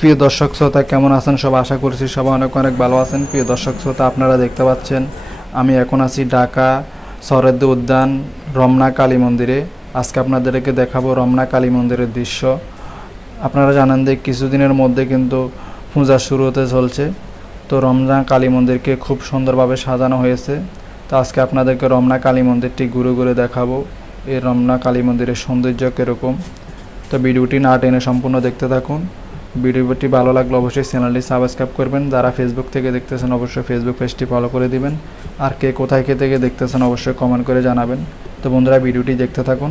প্রিয় দর্শক শ্রোতা, কেমন আছেন? সব আশা করছি সবাই অনেক অনেক ভালো আছেন। প্রিয় দর্শক শ্রোতা, আপনারা দেখতে পাচ্ছেন, আমি এখন আছি ঢাকা শরদ্দ উদ্যান, রমনা কালী মন্দিরে। আজকে আপনাদেরকে দেখাবো রমনা কালী মন্দিরের দৃশ্য। আপনারা জানেন যে কিছুদিনের মধ্যে কিন্তু পূজা শুরু হতে চলছে। তো রমনা কালী মন্দিরকে খুব সুন্দরভাবে সাজানো হয়েছে। তো আজকে আপনাদেরকে রমনা কালী মন্দিরটি ঘুরে ঘুরে দেখাবো। এই রমনা কালী মন্দিরের সৌন্দর্য কীরকম? তো ভিডিওটি না টেনে সম্পূর্ণ দেখতে থাকুন। ভিডিওটি ভালো লাগলে অবশ্যই চ্যানেলটি সাবস্ক্রাইব করবেন। যারা ফেসবুক থেকে দেখতেছেন, অবশ্যই ফেসবুক পেজটি ফলো করে দিবেন। আর কে কোথায় কে থেকে দেখতেছেন, অবশ্যই কমেন্ট করে জানাবেন। তো বন্ধুরা, ভিডিওটি দেখতে থাকুন।